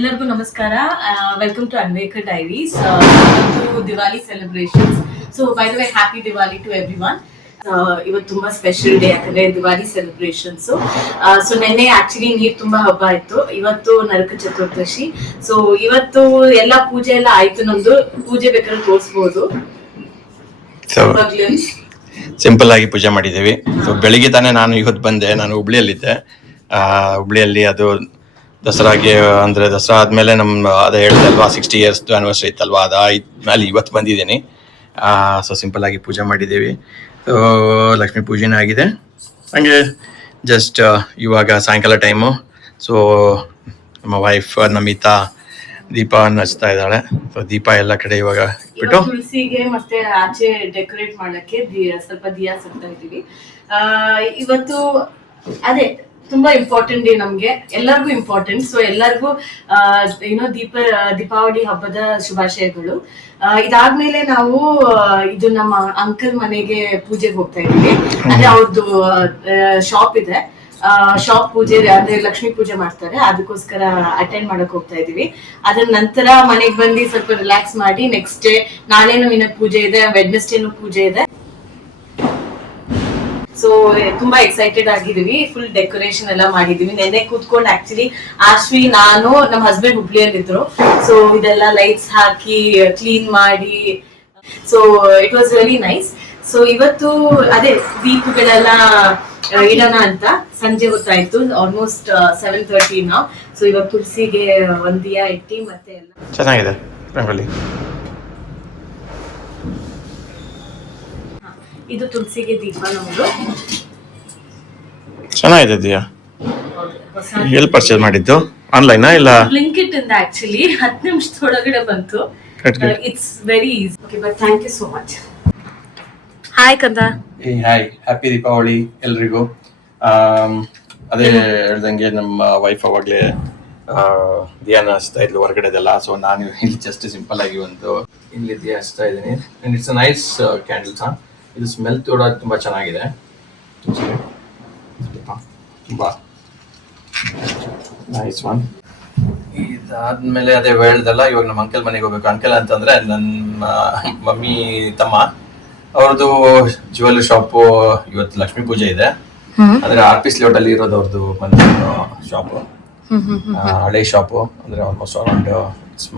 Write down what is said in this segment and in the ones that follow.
ಎಲ್ಲರಿಗೂ ನಮಸ್ಕಾರ. Welcome to Anvekar diaries to Diwali celebrations. So by the way happy Diwali to everyone. ಇವತ್ತು ತುಂಬಾ ಸ್ಪೆಷಲ್ ಡೇ ಯಾಕಂದ್ರೆ ದಿವಾಲಿ ಸೆಲೆಬ್ರೇಷನ್ಸ್. ಸೊ ನಿನ್ನೆ ಆಕ್ಚುಲಿ ನೀರ್ ತುಂಬಾ ಹಬ್ಬ ಆಯ್ತು, ಇವತ್ತು ನರಕ ಚತುರ್ದಶಿ. ಸೊ ಇವತ್ತು ಎಲ್ಲಾ ಪೂಜೆ ಎಲ್ಲ ಆಯ್ತು, ನಮ್ದು ಪೂಜೆ ಬೇಕಾದ್ರೆ ತೋರಿಸಬಹುದು. ಸಿಂಪಲ್ ಆಗಿ ಪೂಜೆ ಮಾಡಿದ್ದೀವಿ. ಸೊ ಬೆಳಿಗ್ಗೆ ತಾನೇ ನಾನು ಇವತ್ತು ಬಂದೆ, ನಾನು ಹುಬ್ಳಿಯಲ್ಲಿದ್ದೆ. ಹುಬ್ಳಿಯಲ್ಲಿ ಅದು ದಸರಾಗೆ ಅಂದರೆ ದಸರಾ ಆದಮೇಲೆ ನಮ್ಮ ಅದೇ ಹೇಳಿದೆ ಅಲ್ವಾ 60 years ಆ್ಯನಿವರ್ಸರಿ ಇತ್ತಲ್ವಾ, ಅದು ಆದ್ಮೇಲೆ ಇವತ್ತು ಬಂದಿದ್ದೀನಿ. ಸೊ ಸಿಂಪಲ್ ಆಗಿ ಪೂಜೆ ಮಾಡಿದ್ದೀವಿ. ಸೊ ಲಕ್ಷ್ಮೀ ಪೂಜೆನೇ ಆಗಿದೆ. ಹಾಗೆ ಜಸ್ಟ್ ಇವಾಗ ಸಾಯಂಕಾಲ ಟೈಮು. ಸೊ ನಮ್ಮ ವೈಫ್ ನಮಿತಾ ದೀಪ ಹಚ್ತಾ ಇದ್ದಾಳೆ. ಸೊ ದೀಪ ಎಲ್ಲ ಕಡೆ ಇವಾಗ ಬಿಟ್ಟು ತುಳಸಿಗೆ ಮತ್ತೆ ಆಚೆ ಡೆಕೋರೇಟ್ ಮಾಡಕ್ಕೆ ಸ್ವಲ್ಪ ದಿಯಾ ಸಕ್ತಾ ಇದ್ದೀವಿ. ಇವತ್ತು ಅದೇ ತುಂಬಾ ಇಂಪಾರ್ಟೆಂಟ್ ಡೇ ನಮ್ಗೆ, ಎಲ್ಲರಿಗೂ ಇಂಪಾರ್ಟೆಂಟ್. ಸೊ ಎಲ್ಲರಿಗೂ ದೀಪಾವಳಿ ಹಬ್ಬದ ಶುಭಾಶಯಗಳು. ಇದಾದ್ಮೇಲೆ ನಾವು ಇದು ನಮ್ಮ ಅಂಕಲ್ ಮನೆಗೆ ಪೂಜೆಗೆ ಹೋಗ್ತಾ ಇದೀವಿ. ಅಂದ್ರೆ ಅವ್ರದ್ದು ಶಾಪ್ ಇದೆ, ಶಾಪ್ ಪೂಜೆ ಅಂದ್ರೆ ಲಕ್ಷ್ಮೀ ಪೂಜೆ ಮಾಡ್ತಾರೆ, ಅದಕ್ಕೋಸ್ಕರ ಅಟೆಂಡ್ ಮಾಡಕ್ ಹೋಗ್ತಾ ಇದೀವಿ. ಅದ್ರ ನಂತರ ಮನೆಗೆ ಬಂದು ಸ್ವಲ್ಪ ರಿಲ್ಯಾಕ್ಸ್ ಮಾಡಿ ನೆಕ್ಸ್ಟ್ ಡೇ ನಾಳೆನೂ ಇನ್ನ ಪೂಜೆ ಇದೆ, ವೆಡ್ನೆಸ್ಡೇನು ಪೂಜೆ ಇದೆ. ಸೊ ತುಂಬಾ ಎಕ್ಸೈಟೆಡ್ ಆಗಿದೀವಿ. ಫುಲ್ ಡೆಕೋರೇಷನ್ ಎಲ್ಲ ಮಾಡಿದೀವಿ. ನೆನ್ನೆ ಕೂತ್ಕೊಂಡು ಆಕ್ಚುಲಿ ಆಶ್ವಿ, ನಾನು, ನಮ್ಮ ಹಸ್ಬೆಂಡ್ ಹುಬ್ಳಿಯಲ್ಲಿದ್ರು. ಸೊ ಇದೆಲ್ಲ ಲೈಟ್ಸ್ ಹಾಕಿ ಕ್ಲೀನ್ ಮಾಡಿ, so it was very nice. So ಇವತ್ತು ಅದೇ ದೀಪಗಳೆಲ್ಲ ಇಡೋಣ ಅಂತ ಸಂಜೆ ಹೊತ್ತಾಯ್ತು, ಆಲ್ಮೋಸ್ಟ್ 7:30 ನಾವು. ಸೊ ಇವಾಗ ತುಳಸಿಗೆ ಒಂದ್ ದಿಯಾ ಇಟ್ಟಿ ಮತ್ತೆ ಎಲ್ಲ ಚೆನ್ನಾಗಿದೆ ರಂಗೋಲಿ. ಇದು ತುಳಸಿಗೆ ದೀಪ ನಮ್ದು ಚೆನ್ನಾಗಿದೆ ದಿಯಾ. ಎಲ್ಲಿ ಪರ್ಚೇಸ್ ಮಾಡಿದ್ದು? ಆನ್ಲೈನ್ ಇಲ್ಲ ಬ್ಲಿಂಕಿಟ್ ಇಂದ? ಆಕ್ಚುಲಿ 10 ನಿಮಿಷದೊಳಗಡೆ ಬಂತು. It's very easy. Okay, but thank you so much. Hi ಕಂದ. ಹಾಯ್, ಹ್ಯಾಪಿ ದೀಪಾವಳಿ ಎಲ್ರಿಗೂ. ಅದೇ ಹೇಳ್ದಂಗೆ ನಮ್ಮ ವೈಫ್ ಅವಾಗಲೇ ದಿಯಾನ ಹಚ್ತಾ ಇದ್ಲು ಹೊರಗಡೆದೆಲ್ಲ. ಸೊ ನಾನು ಇಲ್ಲಿ ಜಸ್ಟ್ ಸಿಂಪಲ್ ಆಗಿ ಒಂದು ಇಲ್ಲಿ ದಿಯಾ ಹಚ್ತಾ ಇದ್ದೀನಿ. And it's a nice candles. ಇದು ಸ್ಮೆಲ್ ಕೂಡ ತುಂಬಾ ಚೆನ್ನಾಗಿದೆ. ತುಂಬಾ ನೈಸ್ ಒನ್. ಇದಾದ್ಮೇಲೆ ಅದೇ ಹೇಳ್ದಲ್ಲ, ಇವಾಗ ನಮ್ಮ ಅಂಕಲ್ ಮನೆಗೆ ಹೋಗ್ಬೇಕು. ಅಂಕಲ್ ಅಂತಂದ್ರೆ ನನ್ನ ಮಮ್ಮಿ ತಮ್ಮ, ಅವ್ರದ್ದು ಜ್ಯುವೆಲ್ಲರಿ ಶಾಪು. ಇವತ್ತು ಲಕ್ಷ್ಮೀ ಪೂಜೆ ಇದೆ, ಅಂದ್ರೆ RP ಲೇಔಟ್ ಅಲ್ಲಿ ಇರೋದು ಅವ್ರದ್ದು ಮನೆ ಶಾಪು, ಹಳೆ ಶಾಪು. ಅಂದ್ರೆ almost around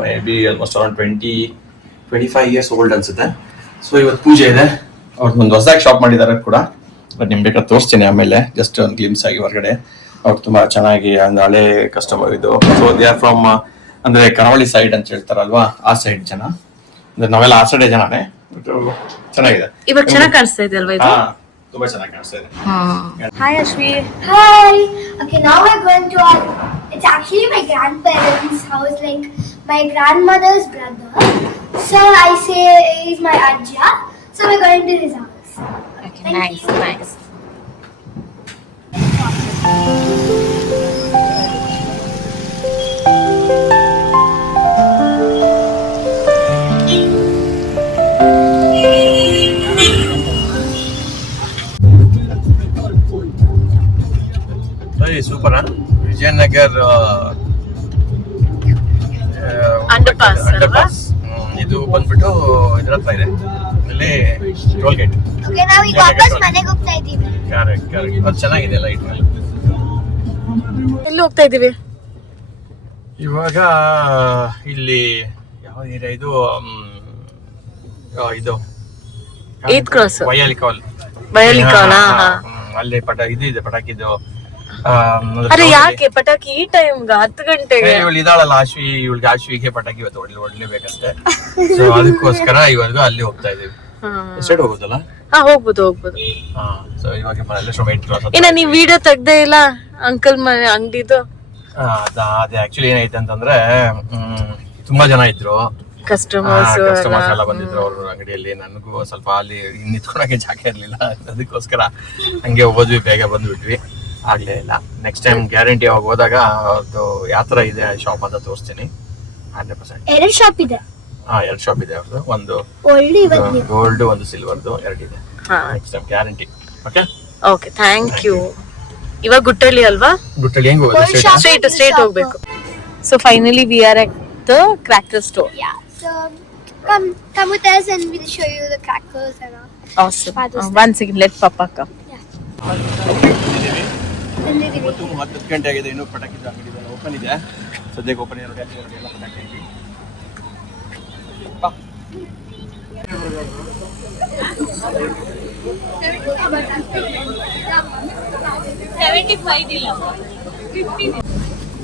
may be almost around 20-25 years old ಅನ್ಸುತ್ತೆ. ಸೊ ಇವತ್ತು ಪೂಜೆ ಇದೆ. ಅವ್ರದ್ದು ಒಂದು ಹೊಸದಾಗಿ ಶಾಪ್ ಮಾಡಿದ್ದಾರೆ ಕೂಡ, ಬಟ್ ನಿಮ್ಗೆ ಬೇಕಾದ್ರೆ ತೋರಿಸ್ತೀನಿ ಆಮೇಲೆ. ಜಸ್ಟ್ ಒಂದು ಗ್ಲಿಮ್ಸ್ ಆಗಿ ಹೊರಗಡೆ. ಅವ್ರು ತುಂಬಾ ಚೆನ್ನಾಗಿ ಒಂದು ಹಳೆ ಕಸ್ಟಮರ್ ಇದು. ಸೊ ದೇ ಆರ್ ಫ್ರಮ್ ಅಂದ್ರೆ ಕರಾವಳಿ ಸೈಡ್ ಅಂತ ಹೇಳ್ತಾರಲ್ವಾ, ಆ ಸೈಡ್ ಜನ. ಅಂದ್ರೆ ನಾವೆಲ್ಲ ಆ ಸೈಡ್ ಜನನೇ. ಚೆನ್ನಾಗಿದೆ, ಇವಾಗ ಚೆನ್ನಾಗಿ ಕಾಣಿಸ್ತಾ ಇದೆ ಅಲ್ವಾ ಇದು? ತುಂಬಾ ಚೆನ್ನಾಗಿ ಕಾಣಿಸ್ತಾ ಇದೆ. Hi Ashwi. Hi. Okay, now we're going to it's actually my grandparents' house, like my grandmother's brother. So I say he's my ajja. So we're going to his house. Okay, nice, nice. Super. Vijayanagar underpass ಇದು ಬಂದ್ಬಿಟ್ಟು ಇದ್ರ ಹತ್ರ ಇದೆ, ಇಲ್ಲಿ toll gate. Okay, now we ವಾಪಸ್ ಮನೆಗೆ ಹೋಗ್ತಾ ಇದ್ದೀವಿ. Correct correct. ಅದು ಚೆನ್ನಾಗಿದೆ ಲೈಟ್ ಮೇಲೆ. ಎಲ್ಲಿ ಹೋಗ್ತಾ ಇದೀವಿ ಇವಾಗ? ಇಲ್ಲಿ ಯಾವ ಏರಿಯಾ ಇದು? ಇದು 8th ಕ್ರಾಸ್, ವೈಯಾಲಿಕಾಲ್. ಅಲ್ಲಿ ಇದು ಇದೆ ಪಟಾಕಿದು. ಅರೆ ಯಾಕೆ ಪಟಾಕಿ ಈ ಟೈಮ್ 10 ಗಂಟೆಗೆ? ಇವಳು ಇದಾಳಲ್ಲ ಆಶ್ವಿ, ಇವಳಿಗೆ ಆಶ್ವಿಗೆ ಪಟಾಕಿ ಇವತ್ತು ಹೊಡ್ಲೇಬೇಕಂತೆ. ಸೊ ಅದಕ್ಕೋಸ್ಕರ ಇವಾಗ ಅಲ್ಲಿ ಹೋಗ್ತಾ ಇದೀವಿ. ಸೈಡ್ ಹೋಗೋದಲ್ಲ? ಹೋಗ್ಬೋದು. ಸೊ ಇವಾಗ ಇನ್ನ ನೀವ್ ವಿಡಿಯೋ ತೆಗ್ದೇ ಇಲ್ಲ ಅಂಕಲ್ ಮನೆ ಅಂಗಡಿದು? ಅದೇ ಆಕ್ಚುಲಿ ಏನೈತೆ ಅಂತಂದ್ರೆ ತುಂಬಾ ಜನ ಇದ್ರು, ಕಸ್ಟಮರ್ಸ್ ಎಲ್ಲ ಬಂದಿದ್ರು ಅವ್ರ ಅಂಗಡಿಯಲ್ಲಿ. ನನಗೂ ಸ್ವಲ್ಪ ಅಲ್ಲಿ ನಿಂತ್ಕೊಳಕ್ಕೆ ಜಾಗ ಇರ್ಲಿಲ್ಲ, ಅದಕ್ಕೋಸ್ಕರ ಹಂಗೆ ಹೋದ್ವಿ, ಬೇಗ ಬಂದ್ಬಿಟ್ವಿ. ಆಗ್ಲೇ ಇಲ್ಲ. ನೆಕ್ಸ್ಟ್ ಟೈಮ್ ಗ್ಯಾರಂಟಿ ಅವಾಗ ಹೋದಾಗ ಅವ್ರದ್ದು ಯಾವ ತರ ಇದೆ ಶಾಪ್ ಅಂತ ತೋರಿಸ್ತೀನಿ 100%. 2 ಶಾಪ್ ಇದೆ. 2 ಶಾಪ್ ಇದೆ ಅವ್ರದ್ದು. ಒಂದು ಗೋಲ್ಡ್, ಒಂದು ಸಿಲ್ವರ್ದು, 2 ಇದೆ. Next time guarantee. Okay okay, thank you. ಇವಾಗ ಗುಟ್ಟಳ್ಳಿ ಅಲ್ವಾ? ಗುಟ್ಟಳ್ಳಿ ಹೆಂಗ್ ಹೋಗೋದು? ಸ್ಟ್ರೈಟ್ ಹೋಗ್ಬೇಕು. So finally we are at the cracker store. Yeah. So come with us and we'll show you the crackers and all. Awesome. Father's One second, let Papa come. ಇವತ್ತು 10 ಗಂಟೆ ಆಗಿದೆ, ಇನ್ನೂ ಪಟಾಕಿ ಅಂಗಡಿ ಓಪನ್ ಇದೆ. ಸದ್ಯಕ್ಕೆ ಓಪನ್ ಇರೋ ಎಲ್ಲ ಪಟಾಕಿ ಅಂಗಡಿ. ಬಾ.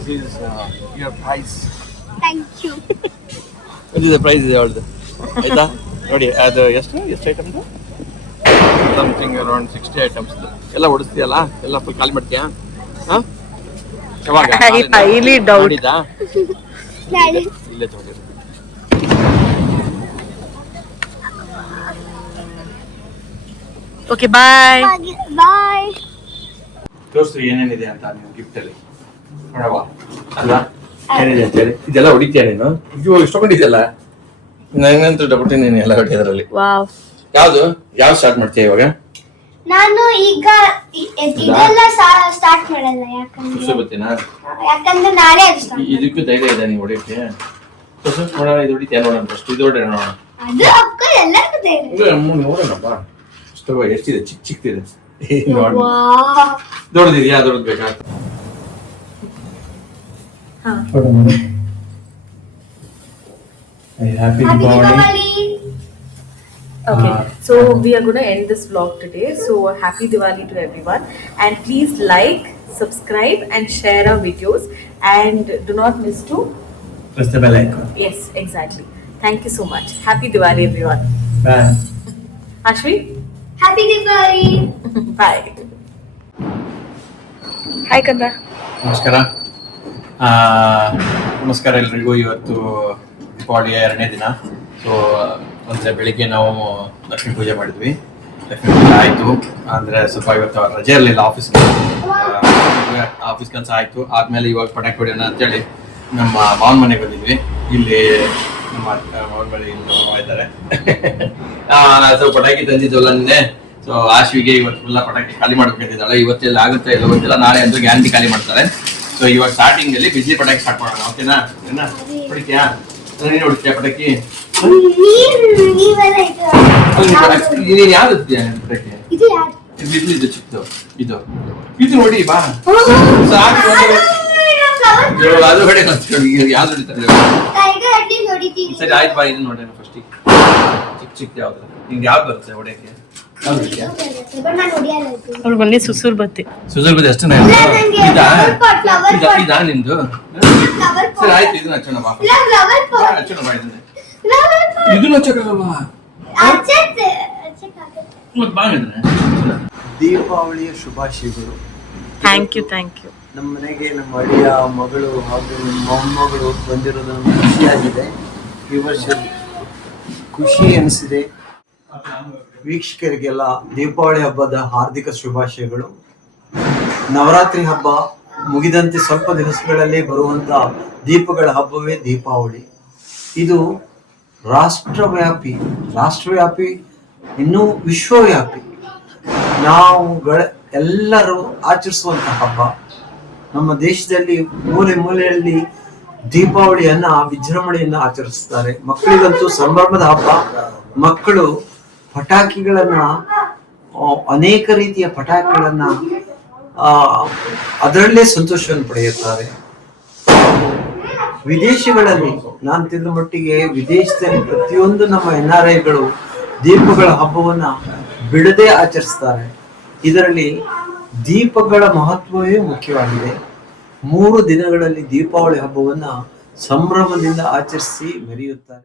This is your price. Thank you. ಇದು ಪ್ರೈಸ್ ಇದೆ ಅವಳದು, ಆಯ್ತಾ? ನೋಡಿ ಅದು ಎಷ್ಟು ಐಟಮ್ಸ್? Something around 60 items. ಎಲ್ಲ ಹೊಡಿಸ್ತೀಯಲ್ಲ, ಎಲ್ಲ ಫುಲ್ ಖಾಲಿ ಮಾಡ್ತೀಯಾ? ಹಾಂ, ಯಾವಾಗ highly doubt. ಮಾಡಿದ್ದಾ? Daddy. ಇಲ್ಲೇ ತಗೊಂಡಿದ್ದು. Okay, bye. Bye. ತೋರಿಸು ಏನೇನಿದೆ ಅಂತ ನೀವು ಗಿಫ್ಟ್ ಅಲ್ಲಿ. ನೋಡವ ಅಲ್ಲ ಏನಿದೆ ಅಂತ ಹೇಳಿ. ಇದೆಲ್ಲ ಹೊಡಿತೀಯ ನೀನು? ಅಯ್ಯೋ ಇಷ್ಟು ತಗೊಂಡಿದ್ಯಲ್ಲ. ನಂಗಂತೂ ಡಬಲ್ ನೀನು ಎಲ್ಲ ಹೊಡಿಯೋದ್ರಲ್ಲಿ. Wow. ಯಾವ್ದು ಸ್ಟಾರ್ಟ್ ಮಾಡ್ತೀಯ ಇವಾಗ? ನಾನು ಈಗ ಇದೆಲ್ಲ ಸ್ಟಾರ್ಟ್ ಮಾಡಲ್ಲ, ಯಾಕಂದ್ರೆ ನಾಳೆ ಅದು start ಇದಕ್ಕೂ ಧೈರ್ಯ ಇದೆ ನೀವು ಹೊಡಿಯೋಕೆ? ನೋಡೋಣ, ಇದು ಹೊಡಿತೀಯ ನೋಡೋಣ, ಫಸ್ಟ್ ಇದು ಹೊಡೆಯೋಣ ನೋಡೋಣ. ಅದು ಅಪ್ಪ ಎಲ್ಲರಿಗೂ ಧೈರ್ಯ. ನೋಡೋಣಪ್ಪ ಅಷ್ಟು ಎಷ್ಟಿದೆ, ಚಿಕ್ಕದಿದೆ ದೊಡ್ಡದಿದೆಯಾ? ದೊಡ್ಡದು ಬೇಕಾ? Happy Diwali. Okay, so we are going to end this vlog today. So happy Diwali to everyone, and please like, subscribe and share our videos, and do not miss to Press the bell icon. yes, exactly. Thank you so much. Happy Diwali everyone. Bye. Ashwi, Happy Diwali. bye. Hi Kanda. ನಮಸ್ಕಾರ. ನಮಸ್ಕಾರ ಎಲ್ರಿಗೂ. ಇವತ್ತು ದೀಪಾವಳಿಯ 2ನೇ ದಿನ. So ಅಂದರೆ ಬೆಳಿಗ್ಗೆ ನಾವು ಲಕ್ಷ್ಮೀ ಪೂಜೆ ಮಾಡಿದ್ವಿ. ಲಕ್ಷ್ಮೀ ಪೂಜೆ ಆಯಿತು, ಅಂದರೆ ಸ್ವಲ್ಪ ಇವತ್ತು ರಜೆ ಇರಲಿಲ್ಲ ಆಫೀಸ್ ಕೆಲಸ ಆಯಿತು. ಆದಮೇಲೆ ಇವಾಗ ಪಟಾಕಿ ಹೊಡೆಯೋಣ ಅಂತೇಳಿ ನಮ್ಮ ಮಾವನ ಮನೆಗೆ ಬಂದಿದ್ವಿ. ಇಲ್ಲಿ ನಮ್ಮ ಮಾವನ ಮನೆ ಇದ್ದಾರೆ. ಸೊ ಪಟಾಕಿ ತಂದಿದ್ವಲ್ಲ ನಿನ್ನೆ. ಸೊ ಆಶ್ವಿಗೆ ಇವತ್ತು ಫುಲ್ಲ ಪಟಾಕಿ ಖಾಲಿ ಮಾಡ್ಬೇಕಂತಿದ್ದಾಳೆ. ಇವತ್ತೆಲ್ಲ ಆಗುತ್ತೆ ಇಲ್ಲ ಗೊತ್ತಿಲ್ಲ, ನಾಳೆ ಅಂದ್ರೆ ಗ್ಯಾರಂಟಿ ಖಾಲಿ ಮಾಡ್ತಾರೆ. ಸೊ ಇವಾಗ ಸ್ಟಾರ್ಟಿಂಗ್ ಅಲ್ಲಿ ಬಿಸಿಲಿ ಪಟಾಕಿ ಸ್ಟಾರ್ಟ್ ಮಾಡೋಣ, ಓಕೆನಾ? ಹೊಡಿತೀಯಾ? ನೀನು ಹೊಡಿತೀಯಾ ಪಟಾಕಿ? ನೀನು ಯಾವ್ದು ಹೊಡಿತೀಯಾ ಪಟಾಕಿ? ಇದು ಯಾರು? ಇದು ಚಿಕ್ಕದು, ಇದು ನೋಡಿ ಬಾ. ಸಾಕು, ಅದು ಹೊಡೆ ಯಾವ್ದು ಹೊಡಿತಾರೆ? ಸರಿ ಆಯ್ತು ಬಾ, ಇದು ನೋಡೋಣ ಫಸ್ಟಿಗೆ. ಚಿಕ್ಕ ಯಾವ್ದು ನಿಂಗೆ ಯಾವ್ದು ಬರುತ್ತೆ ಹೊಡೆಯಕ್ಕೆ? ಅವಳಿಗೆ ಸುಸೂರ್ ಬತ್ತಿ. ಸುಜಲ್ ಬದಿ ಅಷ್ಟೇ ಇದಾ ನಿಂದು? ಸರಿ ಆಯ್ತು, ಇದನ್ನ ಹಚ್ಚೋಣ ಬಾ. ಹಚ್ಚೋಣ ಬಾ, ಇದನ್ನ ಹಚ್ಚೋಕ್ಕಾಗಲ್ವಾ? ಮತ್ತೆ ಬಾ ಇದ್ರೆ. ದೀಪಾವಳಿಯ ಶುಭಾಶಯಗಳು. Thank you. ನಮ್ಮ ಮನೆಗೆ ನಮ್ಮ ಅಳಿಯ ಮಗಳು ಹಾಗೂ ಮೊಮ್ಮಗಳು ಬಂದಿರೋದು ನಮ್ಗೆ ಖುಷಿಯಾಗಿದೆ. ಈ ವರ್ಷ ಖುಷಿ ಅನಿಸಿದೆ. ವೀಕ್ಷಕರಿಗೆಲ್ಲ ದೀಪಾವಳಿ ಹಬ್ಬದ ಹಾರ್ದಿಕ ಶುಭಾಶಯಗಳು. ನವರಾತ್ರಿ ಹಬ್ಬ ಮುಗಿದಂತೆ ಸ್ವಲ್ಪ ದಿವಸಗಳಲ್ಲೇ ಬರುವಂತ ದೀಪಗಳ ಹಬ್ಬವೇ ದೀಪಾವಳಿ. ಇದು ರಾಷ್ಟ್ರವ್ಯಾಪಿ, ಇನ್ನೂ ವಿಶ್ವವ್ಯಾಪಿ ನಾವುಗಳ ಎಲ್ಲರೂ ಆಚರಿಸುವಂತ ಹಬ್ಬ. ನಮ್ಮ ದೇಶದಲ್ಲಿ ಮೂಲೆ ಮೂಲೆಯಲ್ಲಿ ದೀಪಾವಳಿಯನ್ನ ವಿಜೃಂಭಣೆಯನ್ನ ಆಚರಿಸ್ತಾರೆ. ಮಕ್ಕಳಿಗಂತೂ ಸಂಭ್ರಮದ ಹಬ್ಬ. ಮಕ್ಕಳು ಪಟಾಕಿಗಳನ್ನ, ಅನೇಕ ರೀತಿಯ ಪಟಾಕಿಗಳನ್ನ ಅದರಲ್ಲೇ ಸಂತೋಷವನ್ನು ಪಡೆಯುತ್ತಾರೆ. ವಿದೇಶಗಳಲ್ಲಿ ನಾನು ತಿಳಿದ ಮಟ್ಟಿಗೆ ವಿದೇಶದಲ್ಲಿ ಪ್ರತಿಯೊಂದು ನಮ್ಮ NRIಗಳು ದೀಪಗಳ ಹಬ್ಬವನ್ನ ಬಿಡದೆ ಆಚರಿಸ್ತಾರೆ. ಇದರಲ್ಲಿ ದೀಪಗಳ ಮಹತ್ವವೇ ಮುಖ್ಯವಾಗಿದೆ. 3 ದಿನಗಳಲ್ಲಿ ದೀಪಾವಳಿ ಹಬ್ಬವನ್ನ ಸಂಭ್ರಮದಿಂದ ಆಚರಿಸಿ ಮೆರೆಯುತ್ತಾರೆ.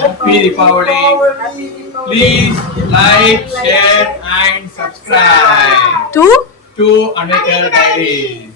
Happy Deepavali. Please like, share and subscribe To to Undertale Diaries.